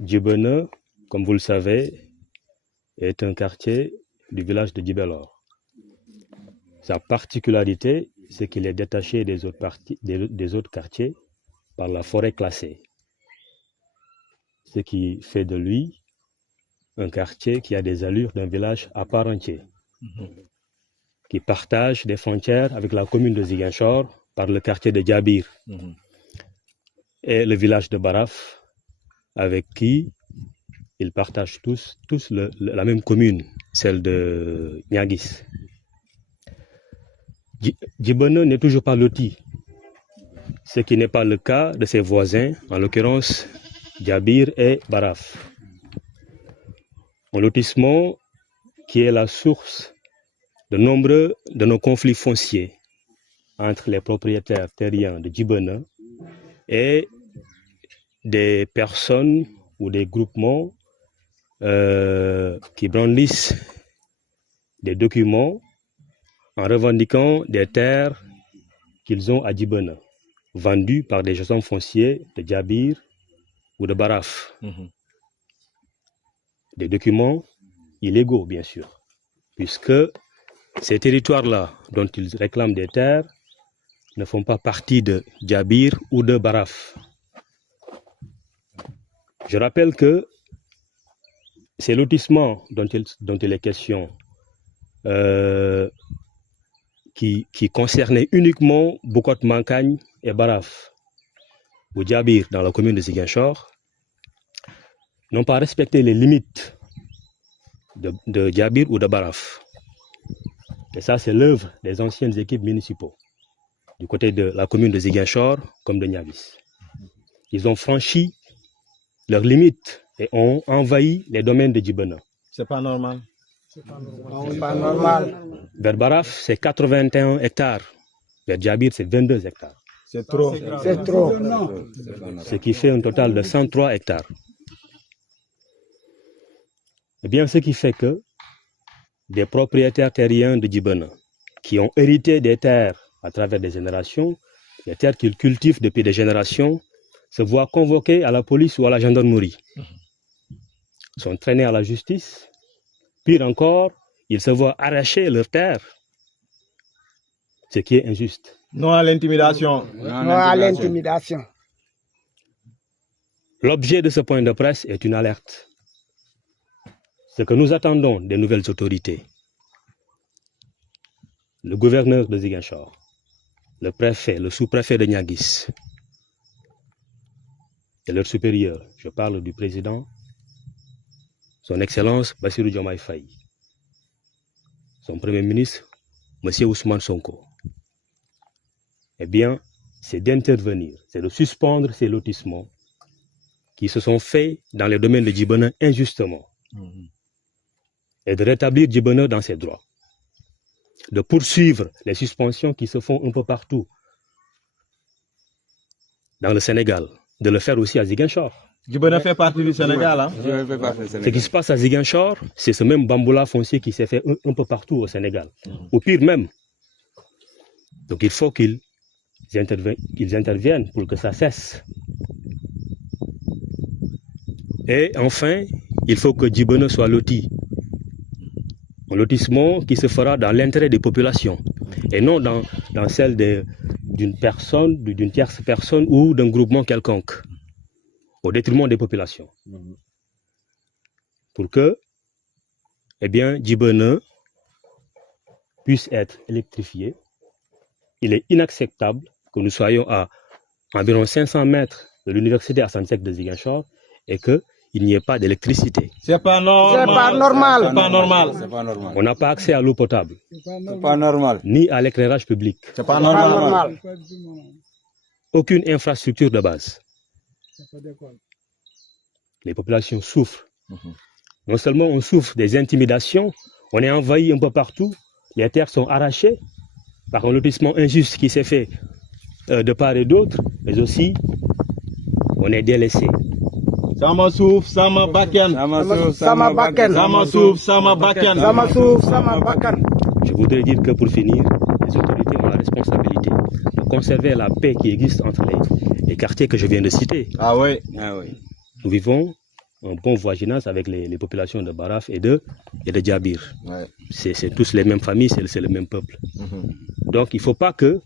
Djibouti, comme vous le savez, est un quartier du village de Djibelor. Sa particularité, c'est qu'il est détaché des autres quartiers par la forêt classée. Ce qui fait de lui un quartier qui a des allures d'un village à part entière, qui partage des frontières avec la commune de Ziguinchor par le quartier de Djabir et le village de Baraf, avec qui ils partagent tous la même commune, celle de Niaguis. Djibouti n'est toujours pas loti, ce qui n'est pas le cas de ses voisins, en l'occurrence Djabir et Baraf. Un lotissement qui est la source de nombreux de nos conflits fonciers entre les propriétaires terriens de Djibouti et des personnes ou des groupements qui brandissent des documents en revendiquant des terres qu'ils ont à Djibouti, vendues par des gestions fonciers de Djabir ou de Baraf. Des documents illégaux, bien sûr, puisque ces territoires-là dont ils réclament des terres ne font pas partie de Djabir ou de Baraf. Je rappelle que ces lotissements dont il est question, qui concernaient uniquement Bokot Mankagne et Baraf, ou Djabir dans la commune de Ziguinchor, n'ont pas respecté les limites de Djabir ou de Baraf. Et ça, c'est l'œuvre des anciennes équipes municipaux, du côté de la commune de Ziguinchor comme de Niaguis. Ils ont franchi leurs limites et ont envahi les domaines de Djibouti. C'est pas normal. C'est pas normal. Vers Baraf, c'est 81 hectares. Vers Djabir, c'est 22 hectares. C'est trop. C'est trop. Ce qui fait un total de 103 hectares. Eh bien, ce qui fait que des propriétaires terriens de Djibouti qui ont hérité des terres à travers des générations, des terres qu'ils cultivent depuis des générations, se voient convoqués à la police ou à la gendarmerie, sont traînés à la justice. Pire encore, ils se voient arracher leurs terres, ce qui est injuste. Non à l'intimidation. Non à l'intimidation. L'objet de ce point de presse est une alerte. Ce que nous attendons des nouvelles autorités, le gouverneur de Ziguinchor, le préfet, le sous-préfet de Niaguis et leur supérieur, je parle du président, son Excellence Bassirou Diomaye Faye, son Premier ministre, M. Ousmane Sonko, eh bien, c'est d'intervenir, c'est de suspendre ces lotissements qui se sont faits dans les domaines de Djibouti injustement et de rétablir Djibouti dans ses droits, de poursuivre les suspensions qui se font un peu partout dans le Sénégal, de le faire aussi à Ziguinchor. Djibouti fait partie du Sénégal. Hein? Ce qui se passe à Ziguinchor, c'est ce même bamboula foncier qui s'est fait un peu partout au Sénégal, ou pire même. Donc il faut qu'ils interviennent pour que ça cesse. Et enfin, il faut que Djibouti soit loti. Un lotissement qui se fera dans l'intérêt des populations et non dans celle d'une personne, d'une tierce personne ou d'un groupement quelconque, au détriment des populations. Pour que, eh bien, Djibouti puisse être électrifié. Il est inacceptable que nous soyons à environ 500 mètres de l'université Assane Seck de Ziguinchor et qu'il n'y ait pas d'électricité. C'est pas normal. C'est pas normal. C'est pas normal. C'est pas normal. On n'a pas accès à l'eau potable, C'est pas normal. ni à l'éclairage public. C'est pas Pas normal. normal. Aucune infrastructure de base. Les populations souffrent. Non seulement on souffre des intimidations, on est envahi un peu partout, les terres sont arrachées par un lotissement injuste qui s'est fait de part et d'autre, mais aussi on est délaissé. Sama souf, sama bakken. Sama bakken. Sama souf, sama bakken. Sama suuf, sama bakkan. Je voudrais dire que pour finir, les autorités ont la responsabilité de conserver la paix qui existe entre les quartiers que je viens de citer. Ah oui. Ah oui. Nous vivons un bon voisinage avec les populations de Baraf et de Djabir. Ouais. C'est tous les mêmes familles, c'est le même peuple. Donc il ne faut pas que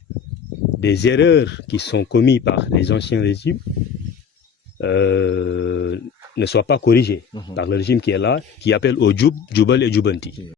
des erreurs qui sont commises par les anciens régimes ne soient pas corrigées par le régime qui est là, qui appelle au Djoub, Djoubal et Djoubanti.